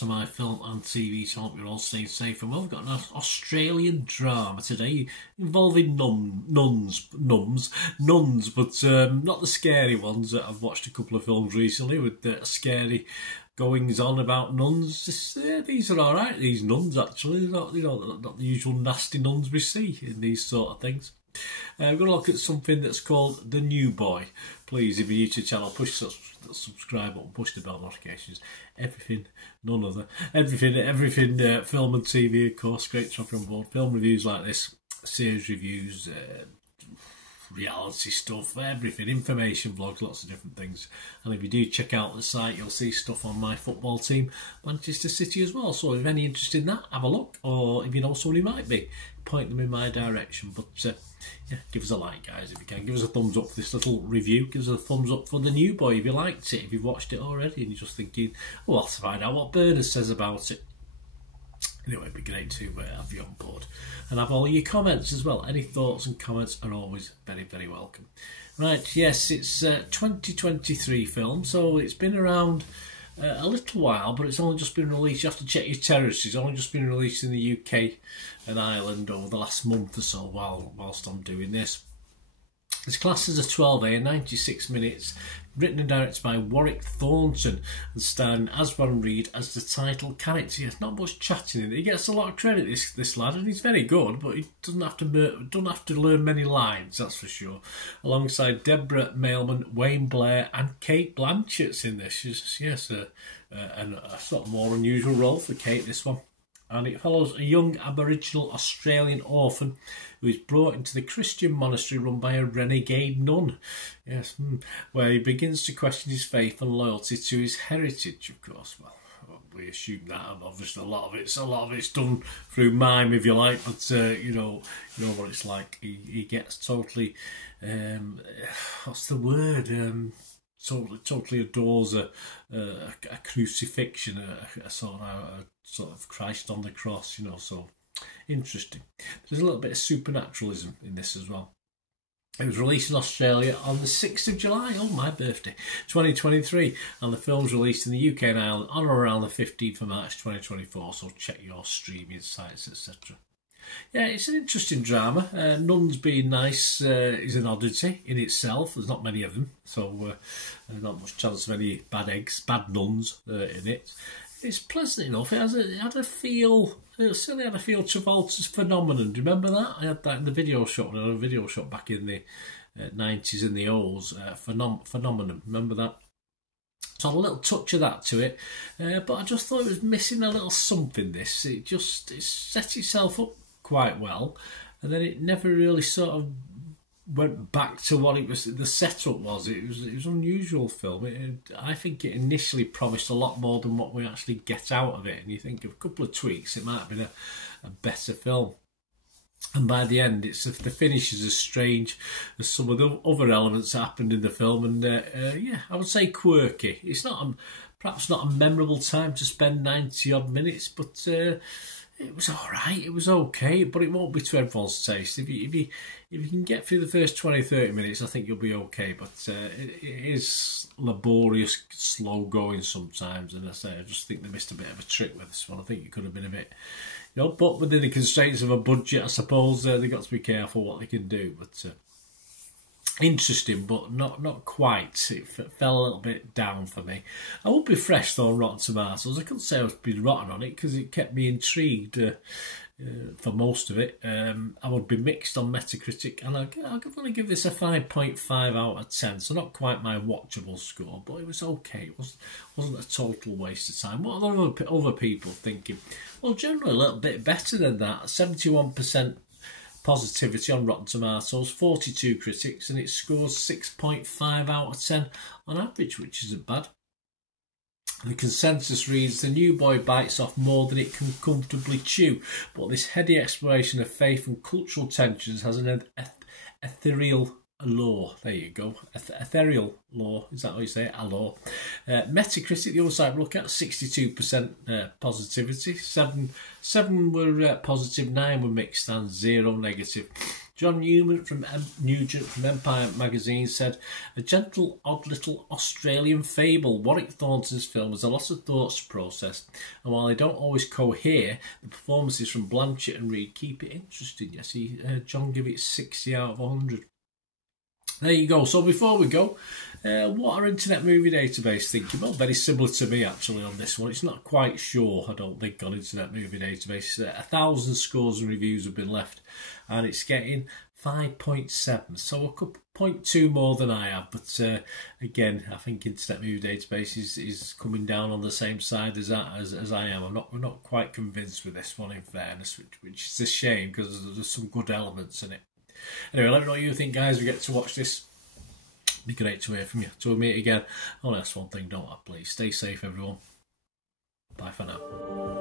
to my film and TV, so I hope you're all staying safe. And we've got an Australian drama today involving nuns, but not the scary ones. I've watched a couple of films recently with scary goings on about nuns. These are all right. These nuns actually, not the usual nasty nuns we see in these sort of things. We're going to look at something that's called The New Boy. Please, if you're new to the channel, push the subscribe button, push the bell notifications. Everything, none other. Everything, film and TV, of course. Great to have you on board. Film reviews like this, series reviews, reality stuff, everything, information vlogs, lots of different things. And if you do check out the site, you'll see stuff on my football team, Manchester City as well. So if any interest in that, have a look. Or if you know someone who might be, point them in my direction. But yeah, give us a like, guys, if you can. Give us a thumbs up for this little review. Give us a thumbs up for The New Boy if you liked it, if you've watched it already and you're just thinking, oh, I'll have to find out what Bernard says about it. Anyway, it'd be great to have you on board and have all your comments as well. Any thoughts and comments are always very, very welcome. Right, yes, it's 2023 film, so it's been around a little while, but it's only just been released. You have to check your territories. It's only just been released in the UK and Ireland over the last month or so whilst I'm doing this. It's classed as a 12A, 96 minutes, written and directed by Warwick Thornton and starring Aswan Reid as the title character. There's not much chatting in it. He gets a lot of credit, this lad, and he's very good, but he doesn't have to learn many lines, that's for sure. Alongside Deborah Mailman, Wayne Blair and Kate Blanchett's in this. Yes, a sort of more unusual role for Kate, this one. And it follows a young Aboriginal Australian orphan who is brought into the Christian monastery run by a renegade nun. Yes, where he begins to question his faith and loyalty to his heritage, of course. Well, we assume that, and obviously a lot of it's done through mime, if you like. But you know what it's like. He gets totally, what's the word? Totally adores a crucifixion, a sort of Christ on the cross, so interesting. There's a little bit of supernaturalism in this as well. It was released in Australia on the 6th of July, my birthday, 2023, and the film's released in the UK and Ireland on or around the 15th of March 2024, so check your streaming sites, etc. Yeah, it's an interesting drama. Nuns being nice is an oddity in itself. There's not many of them, so not much chance of any bad nuns in it. It's pleasant enough. It certainly had a feel Travolta's Phenomenon. Do you remember that? I had that in the video shop. I had a video shop back in the 90s in the O's. Phenomenon. Remember that? So I had a little touch of that to it, but I just thought it was missing a little something. It set itself up quite well, and then it never really sort of went back to what the setup was. It was an unusual film. I think it initially promised a lot more than what we actually get out of it, and you think of a couple of tweaks, it might have been a better film. And by the end, the finish is as strange as some of the other elements that happened in the film, and yeah, I would say quirky. It's perhaps not a memorable time to spend 90 odd minutes, but it was all right. It was okay, but it won't be to everyone's taste. If you can get through the first 20-30 minutes, I think you'll be okay. But it is laborious, slow going sometimes, and I just think they missed a bit of a trick with this one. I think it could have been a bit, but within the constraints of a budget, I suppose they've got to be careful what they can do. But interesting, but not quite. It fell a little bit down for me. I would be fresh though on Rotten Tomatoes. I couldn't say I was being rotten on it because it kept me intrigued for most of it. I would be mixed on Metacritic, and I'll only give this a 5.5 out of 10. So not quite my watchable score, but it was okay. It wasn't a total waste of time. What are other people thinking? Well, generally a little bit better than that. 71% positivity on Rotten Tomatoes, 42 critics, and it scores 6.5 out of 10 on average, which isn't bad. The consensus reads, The New Boy bites off more than it can comfortably chew, but this heady exploration of faith and cultural tensions has an ethereal allure. There you go. Ethereal lore. Is that what you say? Allure. Metacritic, the other side we look at, 62% positivity. 7 were positive, 9 were mixed, and 0 negative. John Nugent from Empire magazine said, "A gentle, odd little Australian fable. Warwick Thornton's film has a lot of thoughts to process, and while they don't always cohere, the performances from Blanchett and Reid keep it interesting." Yes, John gave it 60 out of 100. There you go. So before we go, what are Internet Movie Database thinking? Well, very similar to me actually on this one. It's not quite sure, I don't think, on Internet Movie Database. 1,000 scores and reviews have been left, and it's getting 5.7, so a couple 0.2 more than I have. But again, I think Internet Movie Database is coming down on the same side as I am. I'm not quite convinced with this one, in fairness, which is a shame because there's some good elements in it. Anyway, let me know what you think, guys. We get to watch this. It'd be great to hear from you. Till we meet again, I'll ask one thing, don't I? Please stay safe, everyone. Bye for now.